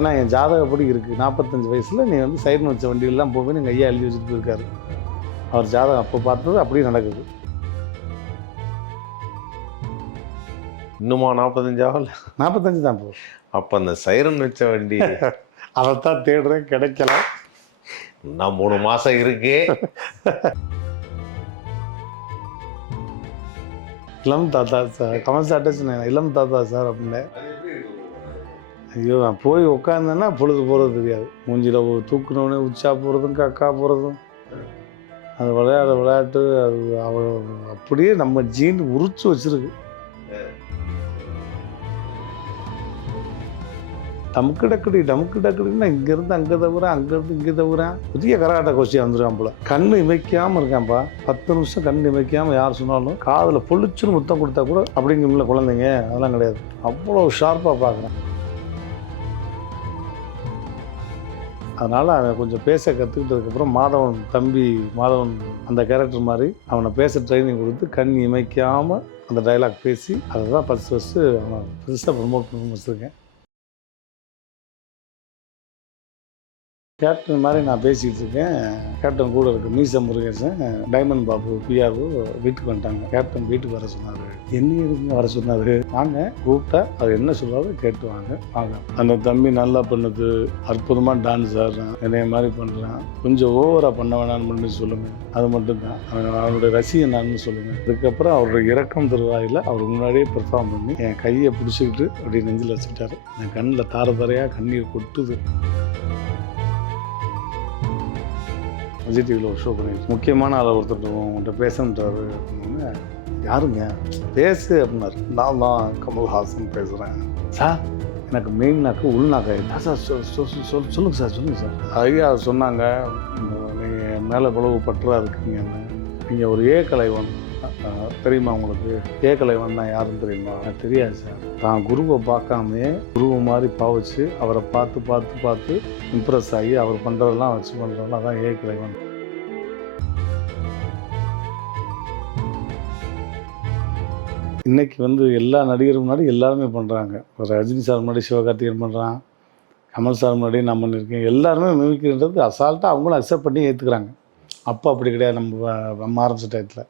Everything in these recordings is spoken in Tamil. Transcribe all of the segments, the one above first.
ஏன்னா என் ஜாதகப்படி இருக்குது 45 வயசில் நீ வந்து சைரன் வச்ச வண்டியிலலாம் போவேன்னு எங்கள் ஐயா எழுதி வச்சுட்டு போயிருக்காரு. அவர் ஜாதகம் அப்போ பார்த்தது அப்படியே நடக்குது. இன்னுமா 45 ஆகல? 45 தான் போ. அப்போ அந்த சைரன் வச்ச வண்டி அதைத்தான் தேடுறேன், கிடைக்கல. நான் 3 மாதம் இருக்கு. இளம் தாத்தா சார், கமல் சார்ட்ட சொன்னேன், இளம் தாத்தா சார் அப்படின்னு. ஐயோ, நான் போய் உட்காந்தேன்னா பொழுது போகிறது தெரியாது. மூஞ்சியில் தூக்குனோடனே உச்சா போகிறதும் கக்கா போகிறதும், அது விளையாட விளையாட்டு, அது அப்படியே நம்ம ஜீன் உரிச்சு வச்சிருக்கு. டமுக்கு டக்குடின்னா இங்கேருந்து அங்கே தவிர, அங்கேருந்து இங்கே தவிர புதிய கரகாட்ட கோஷ்டியாக வந்துருக்கான் போல. கண்ணு இமைக்காமல் இருக்கான்ப்பா. 10 நிமிஷம் கண்ணு இமைக்காமல் யார் சொன்னாலும் காதில் பொழிச்சுன்னு முத்தம் கொடுத்தா கூட அப்படிங்கும்ல குழந்தைங்க, அதெல்லாம் கிடையாது. அவ்வளோ ஷார்ப்பாக பார்க்குறேன். அதனால் அவன் கொஞ்சம் பேச கற்றுக்கிட்டதுக்கப்புறம் தம்பி மாதவன் அந்த கேரக்டர் மாதிரி அவனை பேச ட்ரைனிங் கொடுத்து கண் இமைக்காமல் அந்த டைலாக் பேசி அதை தான் ஃபஸ்ட்டு அவனை பெருசாக ப்ரமோட் பண்ணி வச்சுருக்கேன். கேப்டன் மாதிரி நான் பேசிகிட்டு இருக்கேன். கேப்டன் கூட இருக்கு மீச முருகேசன், டைமண்ட் பாபு, பிஆர்ஓ வீட்டுக்கு வந்துட்டாங்க. கேப்டன் வீட்டுக்கு வர சொன்னார். என்ன எதுக்கு வர சொன்னார்? வாங்க, கூப்பிட்டா அவர் என்ன சொல்கிறாரோ கேட்டு வாங்க. அந்த தம்பி நல்லா பண்ணுது, அற்புதமாக டான்ஸ் ஆடுறான், என்னைய மாதிரி பண்ணுறான், கொஞ்சம் ஓவராக பண்ண வேணான்னு பண்ணி சொல்லுங்கள். அது மட்டும்தான். அவனுடைய ரசிகன் நான் சொல்லுங்கள். அதுக்கப்புறம் அவருடைய இறக்கம் தருவாயில் அவர் முன்னாடியே பெர்ஃபார்ம் பண்ணி என் கையை பிடிச்சிக்கிட்டு அப்படி நெஞ்சில் வச்சுக்கிட்டாரு. என் கண்ணில் தாரையாக கண்ணீர் கொட்டுது. விஜய் டிவியில் ஒரு ஷோ பண்ணிட்டு முக்கியமான ஆளை ஒருத்தர் உங்கள்கிட்ட பேசணுன்றாரு அப்படின்னு. யாருங்க பேசு அப்படின்னாரு. நான் தான் கமல்ஹாசன் பேசுகிறேன் சார். எனக்கு மெயின் நாக்கு உள்நாக்கு சார். சொல்லுங்கள் சார். ஐயா சொன்னாங்க, நீங்கள் மேலே பிளவு பற்றா இருக்கீங்கன்னு. நீங்கள் ஒரு கலைவன் தெரியுமா உங்களுக்கு? கலைவன் தான் யாருன்னு தெரியுமா? தெரியாது சார். தான் குருவை பார்க்காமே குருவை மாதிரி பாவிச்சு அவரை பார்த்து இம்ப்ரெஸ் ஆகி அவர் பண்ணுறதெல்லாம் வச்சு பண்ணுறதெல்லாம் அதான் கலைவன். இன்றைக்கி வந்து எல்லா நடிகரும் முன்னாடி எல்லாருமே பண்ணுறாங்க. ஒரு ரஜினி சார் முன்னாடி சிவகார்த்திகேயன் பண்ணுறான், கமல் சார் முன்னாடி நான் பண்ணியிருக்கேன். எல்லாருமே மிமிக்ரின்றது அசால்ட்டாக அவங்களும் அக்செப்ட் பண்ணி ஏற்றுக்கிறாங்க. அப்போ அப்படி கிடையாது. நம்ம ஆரம்பிச்ச டயத்தில்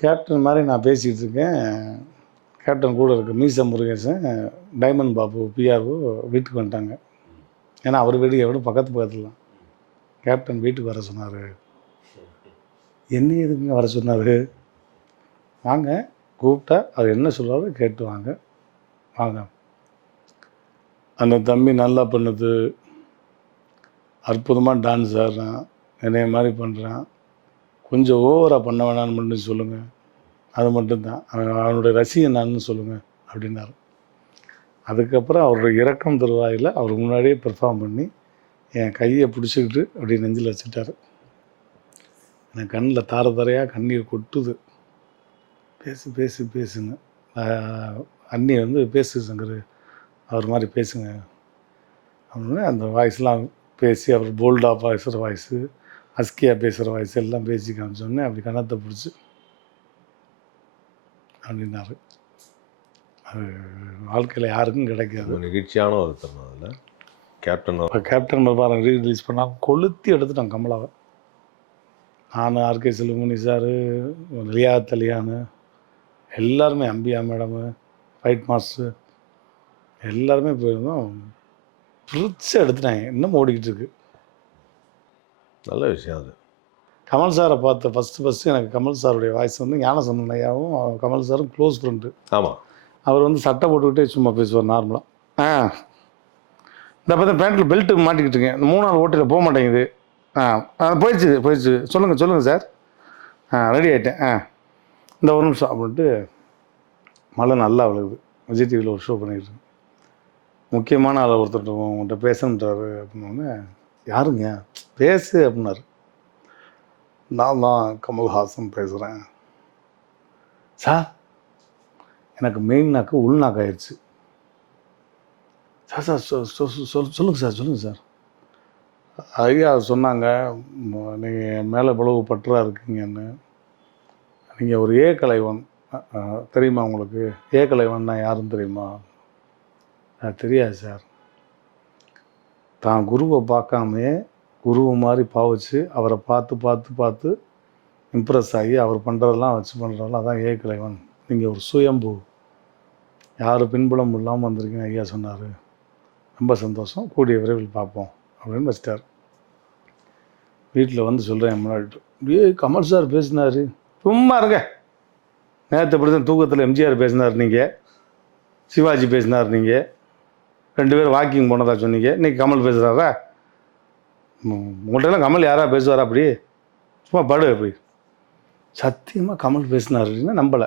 கேப்டன் மாதிரி நான் பேசிகிட்டு இருக்கேன். கேப்டன் கூட இருக்குது மீச முருகேசன், டைமண்ட் பாபு, பிஆர்ஓ வீட்டுக்கு வந்துட்டாங்க. ஏன்னா அவர் வீடு எவ்வளோ பக்கத்தில் தான். கேப்டன் வீட்டுக்கு வர சொன்னார். என்ன எதுக்குங்க வர சொன்னார்? வாங்க, கூப்பிட்டா அவர் என்ன சொல்கிறாரோ கேட்டு வாங்க. அந்த தம்பி நல்லா பண்ணுது, அற்புதமாக டான்ஸ் ஆடுறான், என்னைய மாதிரி பண்ணுறான், கொஞ்சம் ஓவராக பண்ண வேணான்னு பண்ணி சொல்லுங்கள். அது மட்டும்தான். அவனுடைய ரசிகன் நான் சொல்லுங்கள் அப்படின்னாரு. அதுக்கப்புறம் அவருடைய இறக்கம் தருவாயில் அவர் முன்னாடியே பெர்ஃபார்ம் பண்ணி என் கையை பிடிச்சிக்கிட்டு அப்படி நெஞ்சில் வச்சுட்டாரு. என் கண்ணில் தாரையாக கண்ணீர் கொட்டுது. பேசுங்க. அண்ணி வந்து பேசு சங்கர், அவர் மாதிரி பேசுங்க அப்படின்னு அந்த வாய்ஸ்லாம் பேசி அவர் போல்டாக பேசுகிற வாய்ஸு, அஸ்கியாக பேசுகிற வாய்ஸ் எல்லாம் பேசி காமிச்சோடனே அப்படி கணத்தை பிடிச்சி அப்படின்னாரு. அது வாழ்க்கையில் யாருக்கும் கிடைக்காது. நிகழ்ச்சியான ஒரு தருணம். அதில் கேப்டன் பாருங்க ரீரிலீஸ் பண்ணால் கொளுத்தி எடுத்துட்டான் கமலாவை. நான் ஆர்கே செல்வமணி சார், லியாத் அலியானு, எல்லாருமே, அம்பியா மேடமு, ஃபைட் மாஸ்டர் எல்லாருமே போயிருந்தோம். ஃப்ரிட்ஜை எடுத்துட்டாங்க. இன்னும் ஓடிக்கிட்டு இருக்கு. நல்ல விஷயம் அது. கமல் சாரை பார்த்த ஃபஸ்ட்டு எனக்கு கமல் சாருடைய வாய்ஸ் வந்து ஞானசம்பந்தன் ஐயாவும் கமல் சாரும் க்ளோஸ் ஃப்ரெண்டு. ஆமாம். அவர் வந்து சட்டை போட்டுக்கிட்டே சும்மா பேசுவார் நார்மலாக. இந்த பார்த்தா பேண்ட்டில் பெல்ட்டு மாட்டிக்கிட்டுங்க, இந்த 3 ஓட்டியில் போக மாட்டேங்குது. போயிடுச்சு. சொல்லுங்கள் சார். ரெடி ஆகிட்டேன். இந்த ஒரு நிமிஷம் அப்படின்ட்டு மழை நல்லா விழுகுது. விஜய் டிவியில் ஒரு ஷோ பண்ணிக்கிட்டு இருக்கேன். முக்கியமான ஆளை ஒருத்தர் உங்கள்கிட்ட பேசணுன்றாரு அப்படின்னோடனே, யாருங்க பேசு அப்படின்னாரு. நான் தான் கமல்ஹாசன் பேசுகிறேன் சார். எனக்கு மெயின் நாக்கு உள்நாக்கு ஆயிடுச்சு சார். சொல்லுங்கள் சார். ஐயா சொன்னாங்க, நீங்கள் மேலே பிளவு பற்றா இருக்கீங்கன்னு. நீங்கள் ஒரு கலைவன் தெரியுமா உங்களுக்கு? கலைவன் தான் யாருன்னு தெரியுமா? தெரியாது சார். தான் குருவை பார்க்காமே குருவை மாதிரி பாவிச்சு அவரை பார்த்து பார்த்து பார்த்து இம்ப்ரெஸ் ஆகி அவர் பண்ணுறதெல்லாம் வச்சு பண்ணுறதெல்லாம் அதான் ஏ கலைவன். நீங்கள் ஒரு சுயம்பு, யார் பின்புலம் இல்லாமல் வந்திருக்கீங்க ஐயா சொன்னார். ரொம்ப சந்தோஷம், கூடிய விரைவில் பார்ப்போம் அப்படின்னு வச்சிட்டார். வீட்டில் வந்து சொல்கிறேன் என் முன்னாடி, அப்படியே கமல் சார் பேசினார். சும்மா இருங்க, நேற்று இப்படி தான் தூக்கத்தில் எம்ஜிஆர் பேசினார், நீங்கள் சிவாஜி பேசினார், நீங்கள் 2 பேரும் வாக்கிங் போனதா சொன்னீங்க, இன்றைக்கி கமல் பேசுகிறாரா? உங்கள்கிட்டலாம் கமல் யாராக பேசுவாரா? அப்படி சும்மா படு. அப்படி சத்தியமாக கமல் பேசினார் அப்படின்னா நம்பலை.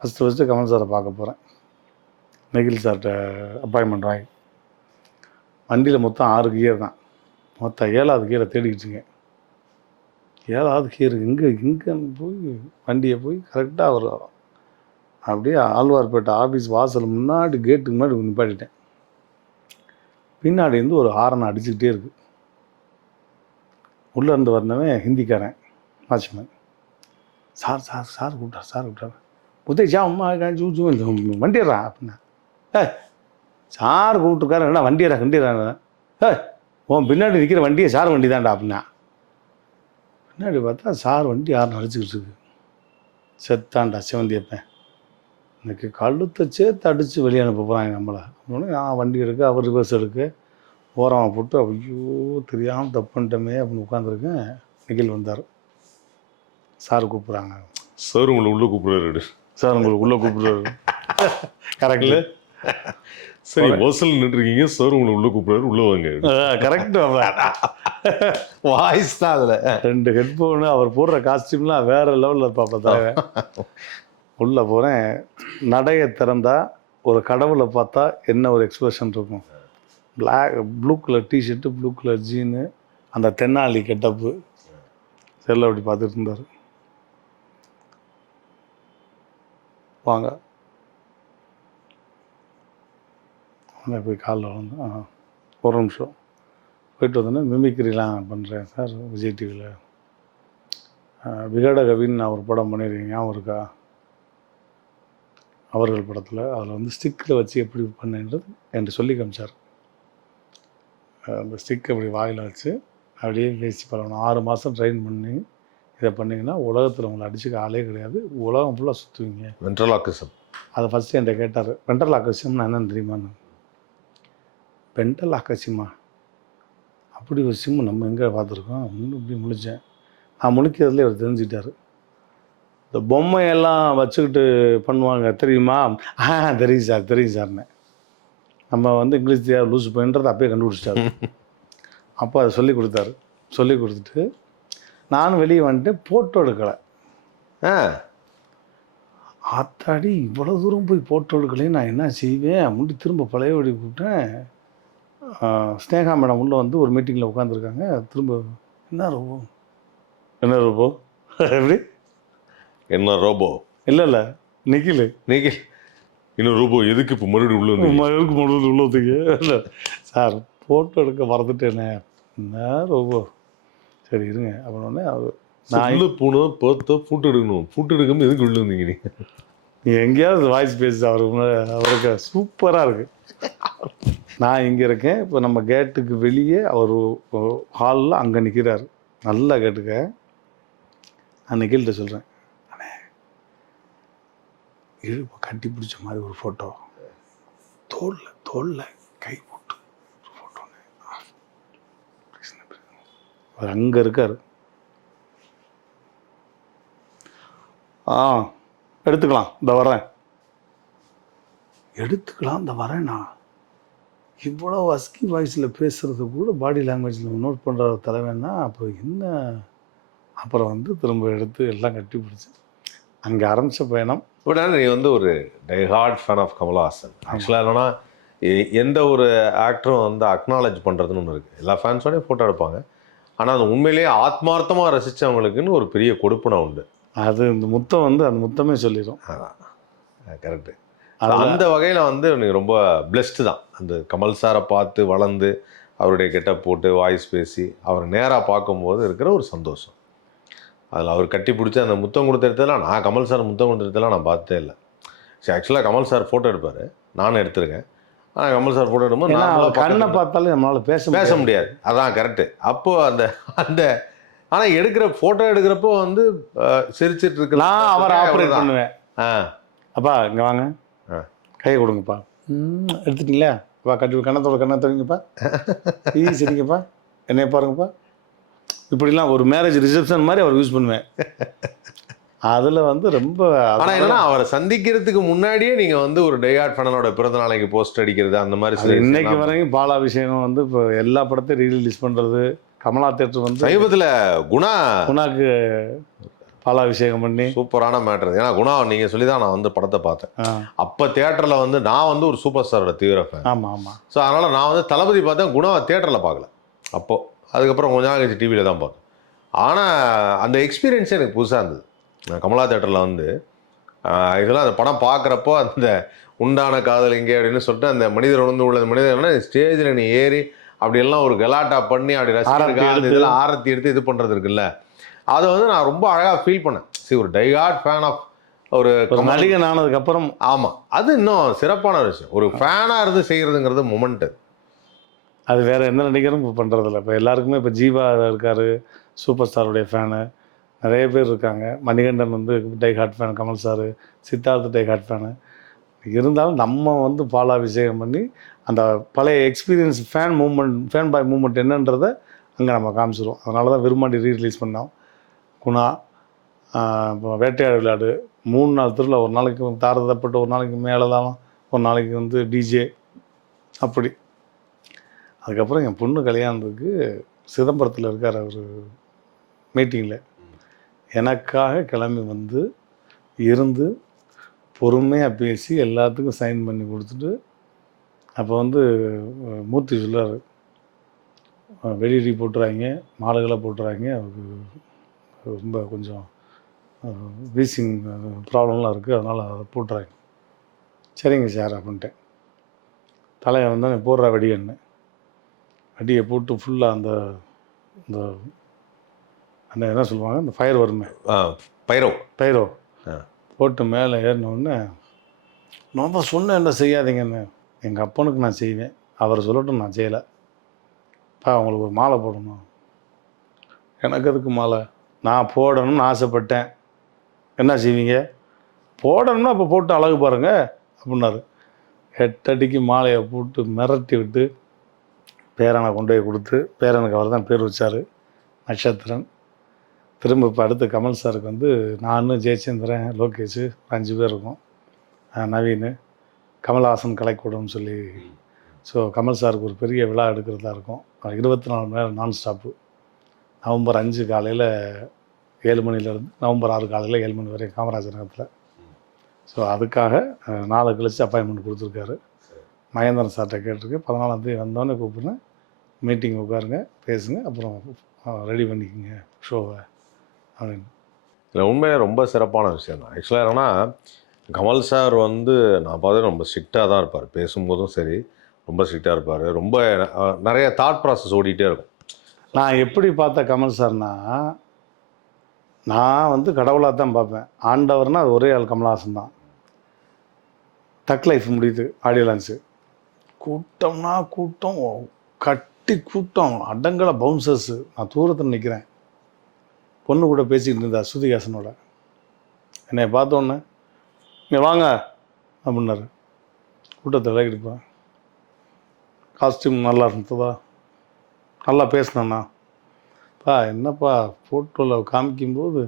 ஃபஸ்ட்டு கமல் சாரை பார்க்க போகிறேன். நெகில் சார்கிட்ட அப்பாயின்மெண்ட் வாங்கி வண்டியில் மொத்தம் 6 கியர் தான், மொத்தம் 7வது கியரை தேடிக்கிட்டுங்க. 7வது கியர் இங்கே போய் வண்டியை போய் கரெக்டாக அவர் அப்படியே ஆழ்வார்பேட்டை ஆஃபீஸ் வாசல் முன்னாடி கேட்டுக்கு முன்னாடி நிப்பாட்டிட்டேன். பின்னாடி இருந்து ஒரு ஹாரனை அடிச்சுக்கிட்டே இருக்குது. உள்ளே இருந்து வந்தவன் ஹிந்திக்காரன் வாட்ச்மேன். சார் சார் சார் கூப்பிட்டார், சார் கூப்பிட்டார். உதய்ச்சா அம்மா வண்டியரா அப்படின்னா, சார் கூப்பிட்டுருக்காரு, என்ன வண்டியரா? உன் பின்னாடி நிற்கிற வண்டியை சார் வண்டி தான்டா அப்படின்னா. பின்னாடி பார்த்தா சார் வண்டி யாரும் அடிச்சுக்கிட்டு இருக்கு. செத்தான்டா சிவந்தியப்பேன், இன்னைக்கு கழுத்தை சேர்த்து அடித்து வெளியே அனுப்ப போகிறாங்க நம்மளை. அப்படின்னா நான் வண்டி எடுக்க, அவர் ரிவர்ஸ் எடுக்க, ஓரமாக போட்டு ஐயோ தெரியாமல் தப்புன்ட்டமே அப்படின்னு உட்காந்துருக்கேன். நிகில் வந்தார். சார் கூப்பிட்றாங்க. சார் உங்களை உள்ளே கூப்பிடுறாரு. சார் உங்களுக்கு உள்ளே கூப்பிடுறாரு. கரெக்டில் சரி, வாசல் நின்றுருக்கீங்க, சார் உங்களை உள்ளே கூப்பிடுறாரு, உள்ளே வாங்க. கரெக்டு. வாய்ஸ் தான் அதில் 2 ஹெட்ஃபோனு, அவர் போடுற காஸ்டியூம்லாம் வேறு லெவலில் பார்ப்பதாங்க. உள்ளே போகிறேன். நடையை திறந்தா ஒரு கடவுளை பார்த்தா என்ன ஒரு எக்ஸ்பிரஷன் இருக்கும். Blue colour T shirt, blue colour jean, அந்த தென்னாலி கெட்டப்பு, செல்ல அப்படி பார்த்துட்டு இருந்தார். வாங்க போய் காலில் வந்து ஒரு நிமிஷம் போயிட்டு வந்தோன்னே மிமிக்ரிலாம் பண்ணுறேன் சார் விஜய் டிவியில். விகட கவின்னு நான் ஒரு படம் பண்ணியிருக்கேன், ஞாபகம் இருக்கா? அவர்கள் படத்தில் அதில் வந்து ஸ்டிக்கில் வச்சு எப்படி பண்ணேன்றது என்கிட்ட சொல்லி காமிச்சார். அந்த ஸ்டிக் அப்படி வாயில் வச்சு அப்படியே பேசி பழகணும். 6 மாதம் ட்ரெயின் பண்ணி இதை பண்ணிங்கன்னா உலகத்தில் உங்களை அடிச்சுக்க ஆளே கிடையாது, உலகம் ஃபுல்லாக சுற்றுவீங்க. வென்ட்ரலாக்கிசம். அதை ஃபஸ்ட்டு என்கிட்ட கேட்டார். வென்ட்ரலாக்கிசம்னா என்னன்னு தெரியுமான்னு. வென்ட்ரலாக்கிசமா அப்படி ஒரு சிம்மு நம்ம எங்கே பார்த்துருக்கோம் இன்னும் இப்படி முழித்தேன். நான் முழிக்கிறதுல இவர் தெரிஞ்சுக்கிட்டார். இந்த பொம்மையெல்லாம் வச்சுக்கிட்டு பண்ணுவாங்க தெரியுமா? தெரியும் சார்னு. நம்ம வந்து இங்கிலீஷ் தெரியாது லூஸ் பண்ணுறதை அப்பயே கண்டுபிடிச்சிட்டாரு. அப்போ அதை சொல்லி கொடுத்தாரு. சொல்லி கொடுத்துட்டு நானும் வெளியே வந்துட்டு ஃபோட்டோ எடுக்கலை. ஆத்தாடி இவ்வளோ தூரம் போய் ஃபோட்டோ எடுக்கலையே, நான் என்ன செய்வேன் அப்படின்னு திரும்ப பழைய வழி கூப்பிட்டேன். ஸ்னேகா மேடம் உள்ளே வந்து ஒரு மீட்டிங்கில் உட்காந்துருக்காங்க. திரும்ப என்ன ரோபோ எப்படி என்ன ரோபோ? இல்லை நிகில் இன்னும் ரோபோ எதுக்கு இப்போ மறுபடியும் உள்ள இல்லை சார் ஃபோட்டோ எடுக்க மறந்துட்டேனே. என்ன ரோபோ? சரி இருங்க அப்படின்னே அவர் நான் போனோம் பார்த்தா ஃபோட்டோ எடுக்கணும். ஃபோட்டோ எடுக்காமல் எதுக்கு உள்ள வந்தீங்க நீங்கள் எங்கேயாவது வாய்ஸ் பேசு. அவருக்கு சூப்பராக இருக்குது. நான் இங்கே இருக்கேன், இப்போ நம்ம கேட்டுக்கு வெளியே அவர் ஹாலில் அங்கே நிற்கிறார். நல்லா கேட்டுக்க. நான் நிகில்கிட்ட சொல்கிறேன், அண்ணே இழுப்பு கட்டி பிடிச்ச மாதிரி ஒரு ஃபோட்டோ, தோளில் கை போட்டு ஒரு ஃபோட்டோன்னு. அவர் அங்கே இருக்கார். எடுத்துக்கலாம் இந்த வரேன். இந்த வரேண்ணா. இவ்வளோ அஸ்கி வாய்ஸில் பேசுகிறது கூட பாடி லாங்குவேஜில் நோட் பண்ணுற தலைவன்னா அப்போ என்ன? அப்புறம் வந்து திரும்ப எடுத்து எல்லாம் கட்டி பிடிச்சி அங்கே ஆரம்பித்த பயணம். பட் ஆனால் நீ வந்து ஒரு டைஹார்ட் ஃபேன் ஆஃப் கமல்ஹாசன். ஆக்சுவலாக என்னன்னா எந்த ஒரு ஆக்டரும் வந்து அக்னாலேஜ் பண்ணுறதுன்னு ஒன்று இருக்குது. எல்லா ஃபேன்ஸோடையும் ஃபோட்டோ எடுப்பாங்க, ஆனால் அது உண்மையிலேயே ஆத்மார்த்தமாக ரசித்தவங்களுக்குன்னு ஒரு பெரிய கொடுப்பனை உண்டு. அது இந்த முத்தம் வந்து அந்த முத்தமே சொல்லிடும். கரெக்டு. அந்த வகையில் வந்து எனக்கு ரொம்ப பிளெஸ்டு தான். அந்த கமல் சாரை பார்த்து வளர்ந்து அவருடைய கெட்டப் போட்டு வாய்ஸ் பேசி அவர் நேராக பார்க்கும்போது இருக்கிற ஒரு சந்தோஷம். அதில் அவர் கட்டி பிடிச்சி அந்த முத்தம் கொடுத்த இடத்துலாம் நான் கமல் சார் முத்தம் கொடுத்த இடத்துலாம் நான் பார்த்தே இல்லை. சரி, ஆக்சுவலாக கமல் சார் ஃபோட்டோ எடுப்பார், நானும் எடுத்திருக்கேன். ஆனால் கமல் சார் போட்டோ எடுக்கும்போது ஏன்னா நார்மலாக அவர் கண்ணை பார்த்தாலும் நம்மளால பேச முடியாது. அதான் கரெக்டு. அப்போது அந்த அந்த ஆனால் எடுக்கிற ஃபோட்டோ எடுக்கிறப்போ வந்து சிரிச்சிட்டு இருக்கு. நான் அவரை ஆப்ரேட் பண்ணுவேன். ஆ அப்பா இங்கே வாங்க, கையை கொடுங்கப்பா, எடுத்துட்டீங்களா, அப்பா கட்டி கண்ணத்தோட கண்ணை தருங்கப்பா, சரிங்கப்பா, என்னைய பாருங்கப்பா, இப்படிலாம் ஒரு மேரேஜ் ரிசப்ஷன் மாதிரி அவர் யூஸ் பண்ணுவேன். அதில் வந்து ரொம்ப. ஆனால் என்னன்னா அவரை சந்திக்கிறதுக்கு முன்னாடியே நீங்கள் வந்து ஒரு டைஹார்ட் ஃபேனோட பிறந்த நாளைக்கு போஸ்ட் அடிக்கிறது அந்த மாதிரி இன்னைக்கு வரைக்கும் பாலாபிஷேகம் வந்து இப்போ எல்லா படத்தையும் ரீரிலீஸ் பண்ணுறது, கமலா தேட்டர் வந்து சமீபத்தில் குணாக்கு பாலாபிஷேகம் பண்ணி சூப்பரான மேட்ரு. ஏன்னா குணா நீங்கள் சொல்லி தான் நான் வந்து படத்தை பார்த்தேன். அப்போ தேட்டரில் வந்து நான் வந்து ஒரு சூப்பர் ஸ்டாரோட தீவிர ஃபேன். ஆமாம் ஆமாம். ஸோ அதனால் நான் வந்து தளபதி பார்த்தேன், குணாவை தேட்டரில் பார்க்கல அப்போது. அதுக்கப்புறம் கொஞ்ச நாள் கழிச்சு டிவியில் தான் பார்த்தேன். ஆனால் அந்த எக்ஸ்பீரியன்ஸே எனக்கு புதுசாக இருந்தது. கமலா தேட்டரில் வந்து இதெல்லாம் அந்த படம் பார்க்குறப்போ அந்த உண்டான காதல் இங்கே அப்படின்னு சொல்லிட்டு அந்த மனிதர் உணர்ந்து உள்ள மனிதர் ஸ்டேஜில் நீ ஏறி அப்படியெல்லாம் ஒரு கலாட்டா பண்ணி அப்படி ரசிகர்கள் அந்த இதெல்லாம் ஆரத்தி எடுத்து இது பண்ணுறது இருக்குல்ல, அதை வந்து நான் ரொம்ப அழகாக ஃபீல் பண்ணேன். சரி, ஒரு டைஹார்ட் ஃபேன் ஆஃப் ஒரு நடிகன் ஆனதுக்கப்புறம். ஆமாம், அது இன்னும் சிறப்பான விஷயம். ஒரு ஃபேனாக இருந்து செய்கிறதுங்கிறது மொமெண்ட்டு. அது வேறு எந்த நடிகரும் இப்போ பண்ணுறதில்ல. இப்போ எல்லாருக்குமே இப்போ ஜீவா இருக்கார், சூப்பர் ஸ்டாருடைய ஃபேனு நிறைய பேர் இருக்காங்க. மணிகண்டன் வந்து diehard fan, Kamal sir, Siddharth diehard fan. இருந்தாலும் நம்ம வந்து பாலாபிஷேகம் பண்ணி அந்த பழைய எக்ஸ்பீரியன்ஸ் ஃபேன் பாய் மூமெண்ட் என்னன்றதை அங்கே நம்ம காமிச்சிடுவோம். அதனால தான் விரும்பாண்டி ரீரிலீஸ் பண்ணோம். குணா, இப்போ வேட்டையாடு விளையாடு, 3 நாள் திருவிழா. ஒரு நாளைக்கு தாரதப்பட்டு, ஒரு நாளைக்கு மேலதான், ஒரு நாளைக்கு வந்து டிஜே, அப்படி. அதுக்கப்புறம் என் பொண்ணு கல்யாணத்துக்கு சிதம்பரத்தில் இருக்கார் அவர் மீட்டிங்கில். எனக்காக கிளம்பி வந்து இருந்து பொறுமையாக பேசி எல்லாத்துக்கும் சைன் பண்ணி கொடுத்துட்டு, அப்போ வந்து மூர்த்தி சொல்கிறார், வெடி போட்டுறாங்க, மாடுகளை போட்டுறாங்க, அவருக்கு ரொம்ப கொஞ்சம் வீசிங் ப்ராப்ளம்லாம் இருக்குது, அதனால் அதை போட்டுறாங்க. சரிங்க சார் அப்படின்ட்டேன். தலையை வந்தால் போடுற வெடியை போட்டு ஃபுல்லாக அந்த இந்த அந்த என்ன சொல்லுவாங்க, இந்த ஃபயர் வருமே, பைரோ போட்டு மேலே ஏறினோடனே நான் தான் சொன்னேன் என்ன செய்யாதீங்கன்னு. எங்கள் அப்பனுக்கு நான் செய்வேன், அவர் சொல்லட்டும், நான் செய்யலை. அவங்களுக்கு ஒரு மாலை போடணும். எனக்கு அதுக்கு மாலை? நான் போடணும்னு ஆசைப்பட்டேன். என்ன செய்வீங்க? போடணும்னா அப்போ போட்டு அழகு பாருங்க அப்படின்னாரு. 8 அடிக்கு மாலையை போட்டு மிரட்டி விட்டு பேரனை கொண்டு போய் கொடுத்து, பேரனுக்கு அவர் தான் பேர் வச்சார், நட்சத்திரன். திரும்ப இப்போ அடுத்து கமல் சாருக்கு வந்து நான், ஜெயச்சந்திரன், லோகேஷ் 5 பேர் இருக்கோம், நவீன், கமல்ஹாசன் கலைக்கூடம்னு சொல்லி. ஸோ கமல் சாருக்கு ஒரு பெரிய விழா எடுக்கிறதா இருக்கும். 24 மணி நேரம் நான் ஸ்டாப்பு. நவம்பர் 5 காலையில் 7 மணிலேருந்து நவம்பர் 6 காலையில் 7 மணி வரையும் காமராஜர் நகரத்தில். ஸோ அதுக்காக நாளை கழிச்சு அப்பாயின்மெண்ட் கொடுத்துருக்காரு. மகேந்திரன் சார்கிட்ட கேட்டிருக்கு, 14ஆம் தேதி வந்தோடனே கூப்பிடுங்க, மீட்டிங் உட்காருங்க, பேசுங்க, அப்புறம் ரெடி பண்ணிக்கோங்க ஷோவை அப்படின்னு. இல்லை, உண்மையிலே ரொம்ப சிறப்பான விஷயம் தான். ஆக்சுவலாக என்னன்னா, கமல் சார் வந்து நான் பார்த்து ரொம்ப ஸ்ட்ரிக்டாக தான் இருப்பார். பேசும்போதும் சரி ரொம்ப ஸ்ட்ரிக்டாக இருப்பார். ரொம்ப நிறைய தாட் ப்ராசஸ் ஓடிட்டே இருக்கும். நான் எப்படி பார்த்த கமல் சார்னா, நான் வந்து கடவுளாக தான் பார்ப்பேன். ஆண்டவர்னால் அது ஒரே ஆள் கமல்ஹாசன் தான். தக் லைஃப் முடியுது, ஆடியோ லான்ச்சு, கூட்டம்னா கூட்டம், கட்டி கூட்டம், அடங்கலை பவுன்சர்ஸு. நான் தூரத்தில் நிற்கிறேன், பொண்ணு கூட பேசிக்கிட்டு இருந்தா ஸ்ருதிஹாசனோட. என்னை பார்த்தோன்னே இங்கே வாங்க அப்படின்னாரு. கூட்டத்தை விலகிடுப்பேன். காஸ்டியூம் நல்லா இருந்ததா, நல்லா பேசினேண்ணா. என்னப்பா ஃபோட்டோவில் காமிக்கும்போது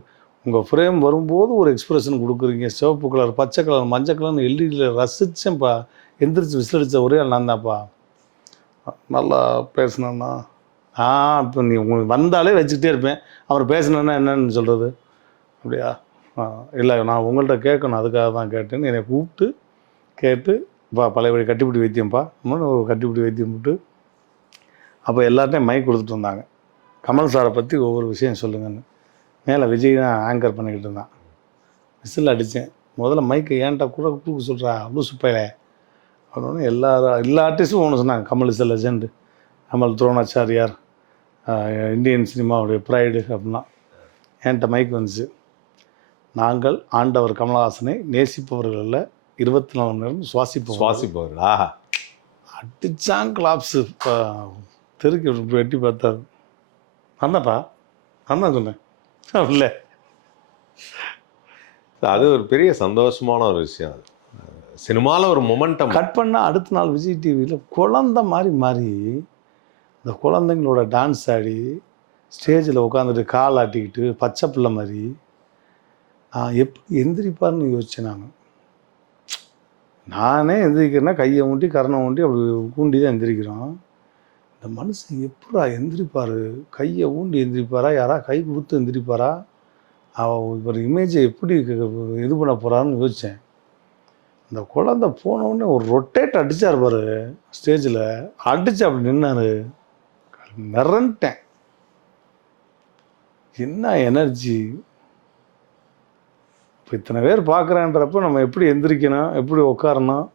உங்கள் ஃப்ரேம் வரும்போது ஒரு எக்ஸ்ப்ரெஷன் கொடுக்குறீங்க, சிவப்பு கலர், பச்சை கலர், மஞ்சள் கலர்னு எல்இடியில் ரசித்தேன்ப்பா, எந்திரிச்சு விசிலடித்த ஒரே ஆள் நான் தான்ப்பா. நல்லா பேசினேண்ணா. இப்போ நீ உங்களுக்கு வந்தாலே வச்சுக்கிட்டே இருப்பேன், அவர் பேசினேன்னா என்னன்னு சொல்கிறது. அப்படியா? இல்லை, நான் உங்கள்கிட்ட கேட்கணும், அதுக்காக தான் கேட்டேன்னு என்னை கூப்பிட்டு கேட்டு, பழையபடி கட்டிப்பிடி வைத்தியம்ப்பா, ஒரு கட்டிப்பிடி வைத்தியம் போட்டு அப்போ எல்லார்ட்டையும் மைக் கொடுத்துட்டு வந்தாங்க. கமல் சாரை பற்றி ஒவ்வொரு விஷயம் சொல்லுங்கன்னு. மேலே விஜய் தான் ஆங்கர் பண்ணிக்கிட்டு இருந்தான். விசில் அடித்தேன். முதல்ல மைக்கை ஏன்ட்டா கூட கொடுக்க சொல்கிறா லூசு பையலே அப்படின்னு. எல்லா ஆர்டிஸ்ட்டும் ஒன்று சொன்னாங்க, கமல் இஸ் லெஜெண்டு, கமல் துரோணாச்சாரியார், இந்தியன் சினிமாவுடைய ப்ரைடு அப்படின்னா. என்கிட்ட மைக் வந்துச்சு. நாங்கள் ஆண்டவர் கமல்ஹாசனை நேசிப்பவர்களில் 24 மணி நேரம் சுவாசிப்பவர்களா அடிச்சான் கிளாப்ஸு. தெருக்கு இப்படி வெட்டி பார்த்தாரு. அண்ணப்பா அண்ணா சொன்னேன் இல்லை. அது ஒரு பெரிய சந்தோஷமான ஒரு விஷயம். அது சினிமாவில் ஒரு மொமெண்டம். கட் பண்ணால் அடுத்த நாள் விஜய் டிவியில் குழந்த மாதிரி மாறி இந்த குழந்தைங்களோட டான்ஸ் ஆடி ஸ்டேஜில் உட்காந்துட்டு கால் ஆட்டிக்கிட்டு பச்சை பிள்ளை மாதிரி எப்படி எந்திரிப்பார்னு யோசித்தேன். நானே எந்திரிக்கிறேன்னா கையை ஊண்டி கரணை ஊண்டி அப்படி ஊண்டி தான் எந்திரிக்கிறோம். இந்த மனுஷன் எப்படா எந்திரிப்பார்? கையை ஊண்டி எந்திரிப்பாரா, யாரா கை கொடுத்து எந்திரிப்பாரா, இவர் இமேஜை எப்படி இது பண்ண போகிறாருன்னு யோசித்தேன். அந்த குழந்தை போனவுடனே ஒரு ரொட்டேட் அடித்தார் பாரு ஸ்டேஜில், அடித்து அப்படி நின்னார். மிரண்டேன். என்ன எனர்ஜி! இப்போ இத்தனை பேர் பார்க்குறேன்றப்ப நம்ம எப்படி எந்திரிக்கணும், எப்படி உட்காரணும்.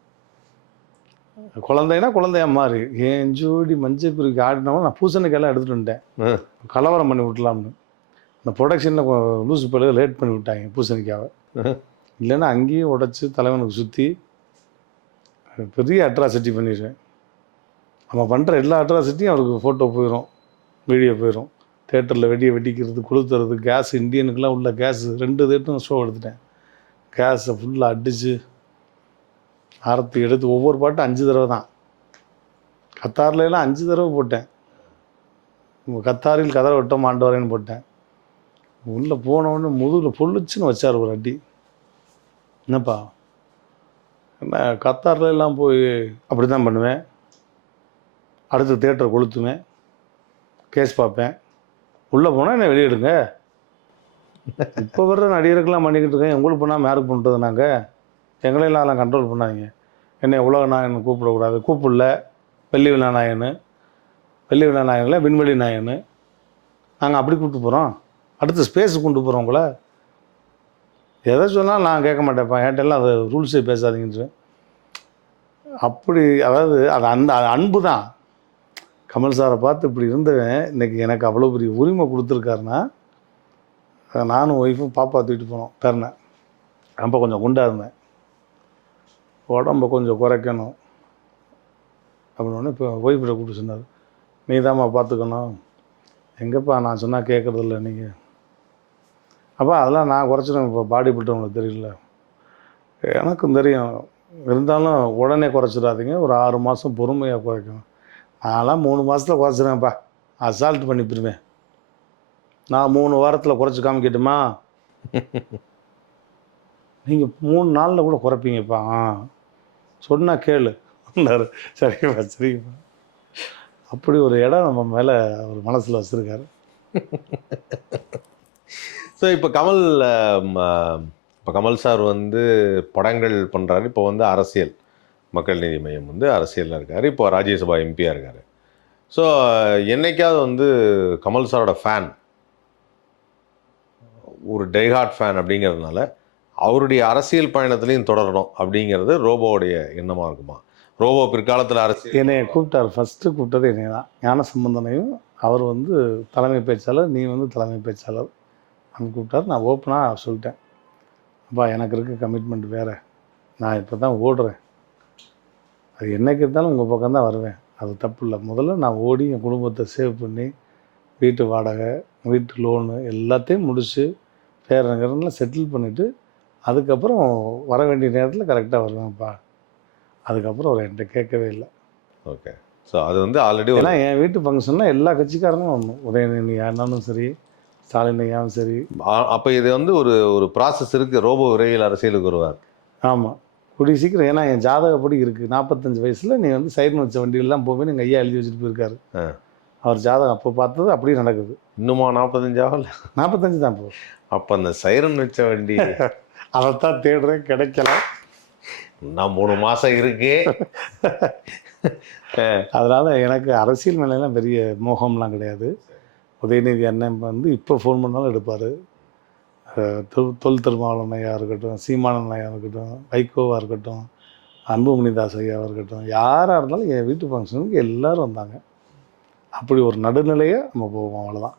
குழந்தைனா குழந்தையா மாறி என் ஜோடி மஞ்சள் குருவிக்கு ஆடினவங்க நான் பூசணிக்கெல்லாம் எடுத்துகிட்டு வந்துட்டேன். கலவரம் பண்ணி விட்டலாம்னு இந்த ப்ரொடக்ஷனில் லூசு பிள்ளை லேட் பண்ணி விட்டாங்க பூசணிக்காவை. இல்லைன்னா அங்கேயும் உடச்சி தலைவனுக்கு சுற்றி பெரிய அட்ராசிட்டி பண்ணிடுவேன். நம்ம பண்ணுற எல்லா அட்ராசிட்டியும் அவருக்கு ஃபோட்டோ போயிடும், வீடியோ போயிடும். தேட்டரில் வெடிக்கிறது, கொளுத்துறது, கேஸ் இந்தியனுக்கெலாம் உள்ள கேஸ் 2 தேட்டரும் ஷோ எடுத்துட்டேன். கேஸை ஃபுல்லாக அடித்து ஆரத்தி எடுத்து ஒவ்வொரு பாட்டும் 5 தடவை தான். கத்தார்லாம் 5 தடவை போட்டேன். கத்தாரில் கதரை விட்டோம் ஆண்டவரேன்னு போட்டேன். உள்ளே போனவுடனே முதுகில் பொள்ளுச்சுன்னு வச்சார் ஒரு அடி. என்னப்பா என்ன கத்தார்லாம் போய் அப்படி தான் பண்ணுவேன். அடுத்து தேட்டரை கொளுத்துவேன், கேஸ் பார்ப்பேன். உள்ளே போனால் என்னை வெளியிடுங்க. இப்போ வர்ற நடிகருக்கெல்லாம் பண்ணிக்கிட்டு இருக்கேன். உங்களுக்கு பண்ணாமல் யாருக்கு பண்ணுறது? நாங்கள் எங்களையெல்லாம் அதெல்லாம் கண்ட்ரோல் பண்ணாதீங்க. என்னை உலக நாயகன் கூப்பிடக்கூடாது. கூப்பிடல. வெள்ளி விழா நாயகன், வெள்ளி விழா நாயகனில் விண்வெளி நாயகன். நாங்கள் அப்படி கூப்பிட்டு போகிறோம். அடுத்து ஸ்பேஸுக்கு கொண்டு போகிறோம். உங்களை எதை சொன்னால் நான் கேட்க மாட்டேன்ப்பா, என்கிட்டலாம் அது ரூல்ஸே பேசாதீங்கன்னு. அப்படி அதாவது அது அந்த அன்பு தான். கமல் சாரை பார்த்து இப்படி இருந்தவன் இன்றைக்கி எனக்கு அவ்வளோ பெரிய உரிமை கொடுத்துருக்காருன்னா, நானும் ஒய்ஃபும் பாப்பா தூக்கிட்டு போனோம் பேரனை. ரொம்ப கொஞ்சம் குண்டாக இருந்தேன், உடம்பை கொஞ்சம் குறைக்கணும் அப்படின்னு. இப்போ ஒய்ஃபிட்ட கூப்பிட்டு சொன்னார், நீ தான்மா பார்த்துக்கணும். எங்கேப்பா நான் சொன்னால் கேட்குறதில்ல நீங்கள். அப்போ அதெல்லாம் நான் குறைச்சிடுவேன். இப்போ பாடி பில்டர் தெரியல, எனக்கும் தெரியும். இருந்தாலும் உடனே குறைச்சிடாதீங்க, ஒரு 6 மாதம் பொறுமையாக குறைக்கணும். நான்லாம் 3 மாதத்தில் குறைச்சிடுவேன்ப்பா, அசால்ட் பண்ணிப்பிடுவேன். நான் 3 வாரத்தில் குறைச்சி காமிக்கட்டுமா? நீங்கள் 3 நாளில் கூட குறைப்பீங்கப்பா. சொன்னால் கேளு. சரிப்பா சரிப்பா. அப்படி ஒரு இடம் நம்ம மேலே அவர் மனசில் வச்சுருக்காரு. ஸோ இப்போ கமல் சார் வந்து படங்கள் பண்ணுறாரு. இப்போ வந்து அரசியல், மக்கள் நீதி மையம் வந்து அரசியலில் இருக்கார். இப்போ ராஜ்யசபா எம்பியாக இருக்கார். ஸோ என்னைக்காவது வந்து கமல் சாரோட ஃபேன், ஒரு டைஹார்ட் ஃபேன் அப்படிங்கிறதுனால அவருடைய அரசியல் பயணத்துலையும் தொடரணும் அப்படிங்கிறது ரோபோவுடைய எண்ணமாக இருக்குமா? ரோபோ பிற்காலத்தில் அரசியல் என்னை கூப்பிட்டார். ஃபஸ்ட்டு கூப்பிட்டது என்னை தான். ஞான சம்பந்தனையும் அவர் வந்து தலைமை பேச்சாளர், நீ வந்து தலைமை பேச்சாளர் அவங்க கூப்பிட்டார். நான் ஓப்பனாக சொல்லிட்டேன், அப்பா எனக்கு இருக்க கமிட்மெண்ட் வேறு, நான் இப்போ தான் ஓடுறேன். அது என்னைக்கு இருந்தாலும் உங்கள் பக்கம் தான் வருவேன், அது தப்பு இல்லை. முதல்ல நான் ஓடி என் குடும்பத்தை சேவ் பண்ணி வீட்டு வாடகை, வீட்டு லோனு எல்லாத்தையும் முடித்து பேரங்கரெல்லாம் செட்டில் பண்ணிவிட்டு அதுக்கப்புறம் வர வேண்டிய நேரத்தில் கரெக்டாக வருவேன்ப்பா. அதுக்கப்புறம் அவர் என்கிட்ட கேட்கவே இல்லை. ஓகே. ஸோ அது வந்து ஆல்ரெடி ஏன்னா என் வீட்டு ஃபங்க்ஷன்னா எல்லா கட்சிக்காரங்களும் வரணும். உதயநிதி ஆனாலும் சரி, ஸ்டாலின் ஐயாவும் சரி. அப்போ இது வந்து ஒரு ப்ராசஸ் இருக்குது. ரோபோ விரைவில் அரசியலுக்கு வருவார். ஆமாம், கூடிய சீக்கிரம். ஏன்னா என் ஜாதகப்படி இருக்குது, 45 வயசில் நீ வந்து சைன் வச்ச வண்டியெல்லாம் போவேன்னு எங்கள் ஐயா எழுதி வச்சுட்டு போயிருக்காரு. அவர் ஜாதகம் அப்போ பார்த்தது அப்படியே நடக்குது. இன்னுமா 45 ஆகல? 45 தான் இப்போ. அப்போ அந்த சைரன் வச்ச வண்டி அதைத்தான் தேடுறேன், கிடைக்கல. நான் 3 மாதம் இருக்கு. அதனால் எனக்கு அரசியல் மேலாம் பெரிய மோகம்லாம் கிடையாது. உதயநிதி அண்ணன் வந்து இப்போ ஃபோன் பண்ணாலும் எடுப்பார். தொல் திருமாவளவன் ஐயாவாக இருக்கட்டும், சீமானன் ஐயாவாக இருக்கட்டும், வைகோவாக இருக்கட்டும், அன்புமணிதாஸ் ஐயாவாக இருக்கட்டும், யாராக இருந்தாலும் என் வீட்டு ஃபங்க்ஷனுக்கு எல்லோரும் வந்தாங்க. அப்படி ஒரு நடுநிலையை நம்ம போவோம், அவ்வளோதான்.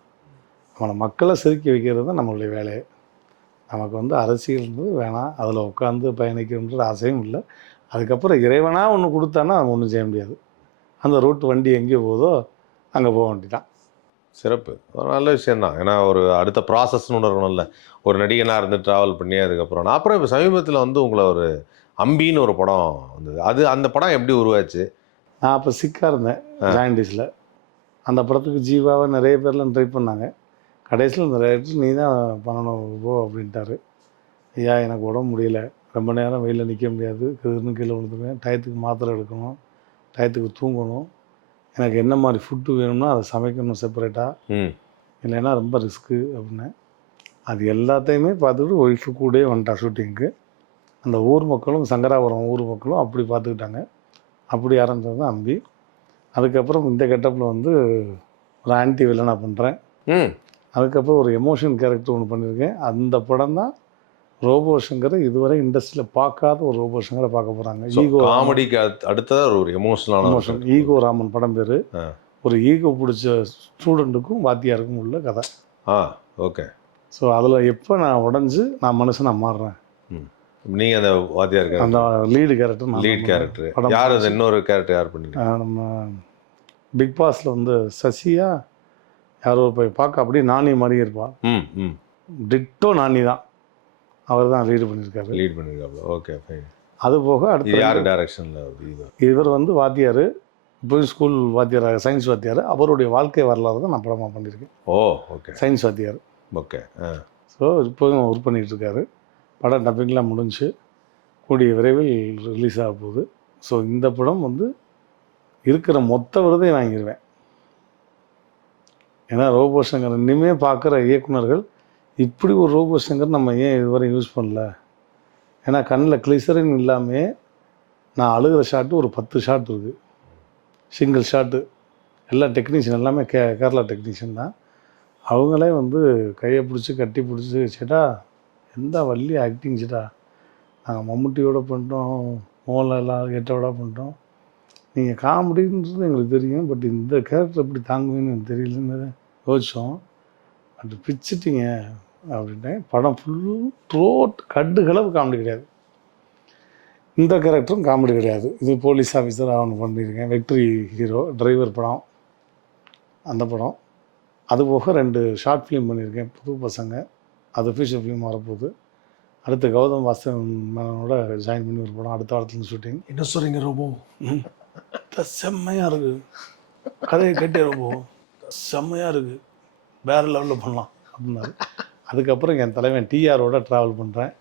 நம்மளை மக்களை சிரிக்க வைக்கிறது தான் நம்மளுடைய வேலையை. நமக்கு வந்து அரசியல்ன்றது வேணாம், அதில் உட்காந்து பயணிக்கணுன்ற ஆசையும் இல்லை. அதுக்கப்புறம் இறைவனாக ஒன்று கொடுத்தான்னா அதை ஒன்றும் செய்ய முடியாது. அந்த ரூட் வண்டி எங்கே போகுதோ அங்கே போக வேண்டியதான். சிறப்பு. ஒரு நல்ல விஷயம் தான். ஏன்னா ஒரு அடுத்த ப்ராசஸ்னு ஒன்று இருக்கணும்ல. ஒரு நடிகனாக இருந்து ட்ராவல் பண்ணி அதுக்கப்புறம் அப்புறம் இப்போ சமீபத்தில் வந்து உங்களை ஒரு அம்பின்னு ஒரு படம் வந்தது. அந்த படம் எப்படி உருவாச்சு? நான் அப்போ சிக்காக இருந்தேன் ஜாயின்டிஸில். அந்த படத்துக்கு ஜீவாவை நிறைய பேர்லாம் ட்ரை பண்ணாங்க. கடைசியில் இந்த டைரக்டர் நீ தான் பண்ணணும் போ அப்படின்ட்டாரு. ஐயா எனக்கு உடம்பு முடியல, ரொம்ப நேரம் வெயிலில் நிற்க முடியாது, கிருன்னு கீழே விழுந்துருவேன், டயத்துக்கு மாத்திரை எடுக்கணும், டயத்துக்கு தூங்கணும், எனக்கு என்ன மாதிரி ஃபுட்டு வேணும்னா அதை சமைக்கணும் செப்பரேட்டாக, இல்லைன்னா ரொம்ப ரிஸ்க்கு அப்படின்னேன். அது எல்லாத்தையுமே பார்த்துக்கிட்டு ஒய்ஃபு கூடயே வந்துட்டா ஷூட்டிங்க்கு. அந்த ஊர் மக்களும் சங்கராபுரம் ஊர் மக்களும் அப்படி பார்த்துக்கிட்டாங்க. அப்படி ஆரம்பித்தது தான் அம்பி. அதுக்கப்புறம் இந்த கெட்டப்பில் வந்து ஒரு ஆன்டி வில்லனாக பண்ணுறேன். அதுக்கப்புறம் ஒரு எமோஷன் கேரக்டர் ஒன்று பண்ணியிருக்கேன். அந்த படம் தான் ரோபோ சங்கரை இதுவரை இண்டஸ்ட்ரியில் பார்க்காத ஒரு ரோபோ சங்கரை பார்க்க போகிறாங்க. ஈகோ காமெடிக்கு அடுத்ததாக ஒரு எமோஷன் ஈகோ ராமன் படம் பேர். ஒரு ஈகோ பிடிச்ச ஸ்டூடெண்ட்டுக்கும் வாத்தியாருக்கும் உள்ள கதை. ஓகே. ஸோ அதில் எப்போ நான் உடஞ்சி நான் மனுஷனாக மாறுறேன். நீங்கள் அந்த வாத்தியார் அந்த லீடு கேரக்டர் யார் அது? இன்னொரு கேரக்டர் யார் பண்ணிங்க? நம்ம பிக் பாஸில் வந்து சசியா யாரோ போய் பார்க்க அப்படியே நானி மாதிரி இருப்பாள். டிட்டோ நானி தான். அவர் தான் லீட் பண்ணியிருக்காரு. Okay fine. அது போக அடுத்து யார் டைரக்ஷனில்? இவர் வந்து வாத்தியார், இப்போ ஸ்கூல் வாத்தியார், சயின்ஸ் வாத்தியார். அவருடைய வாழ்க்கை வரலாறு தான் நான் படமாக பண்ணியிருக்கேன். ஓகே. சயின்ஸ் வாத்தியார். ஓகே. ஸோ இப்போவும் ஒர்க் பண்ணிகிட்ருக்காரு. படம் டப்பிங்லாம் முடிஞ்சு கூடிய விரைவில் ரிலீஸ் ஆக போகுது. ஸோ இந்த படம் வந்து இருக்கிற மொத்த விருதையும் வாங்கிடுவேன். ஏன்னா ரோபோ சங்கர் இனிமேல் பார்க்குற இயக்குனர்கள் இப்படி ஒரு ரோபோ சங்கர் நம்ம ஏன் இதுவரை யூஸ் பண்ணல. ஏன்னா கண்ணில் கிளிசரின் இல்லாமல் நான் அழுகிற ஷாட்டு ஒரு 10 ஷாட் இருக்குது, சிங்கிள் ஷாட்டு. எல்லா டெக்னீஷியன் எல்லாமே கேரளா டெக்னீஷியன் தான். அவங்களே வந்து கையை பிடிச்சி கட்டி பிடிச்சி, சேட்டா எந்த வள்ளி ஆக்டிங் சேட்டா, நாங்கள் மம்முட்டியோட பண்ணிட்டோம், மோகன்லால் கெட்டோட பண்ணிட்டோம், நீங்கள் காமெடின்றது எங்களுக்கு தெரியும், பட் இந்த கேரக்டர் எப்படி தாங்குவீங்கன்னு எனக்கு தெரியலன்னு யோசித்தோம். பட் பிச்சுட்டிங்க அப்படின்ட்டேன். படம் ஃபுல்லு த்ரோட் கலவு காமெடி கிடையாது. இந்த கேரக்டரும் காமெடி கிடையாது. இது போலீஸ் ஆஃபீஸர் அவனு பண்ணியிருக்கேன். வெற்றி ஹீரோ டிரைவர் படம், அந்த படம். அதுபோக 2 ஷார்ட் ஃபிலிம் பண்ணியிருக்கேன், புது பசங்க. அது ஃபீச்சர் ஃபிலிம் வரப்போகுது. அடுத்து கௌதம் வாசன் மேனோட ஜாயின் பண்ணி ஒரு படம் அடுத்த வாரத்துலேருந்து ஷூட்டிங். என்ன சொல்கிறீங்க ரோபோ? செம்மையாக இருக்குது, கதையை கேட்டே ரோபோ செம்மையாக இருக்குது, வேறு லெவலில் பண்ணலாம் அப்படின்னாரு. அதுக்கப்புறம் என் தலைவன் டிஆரோட ட்ராவல் பண்ணுறேன்.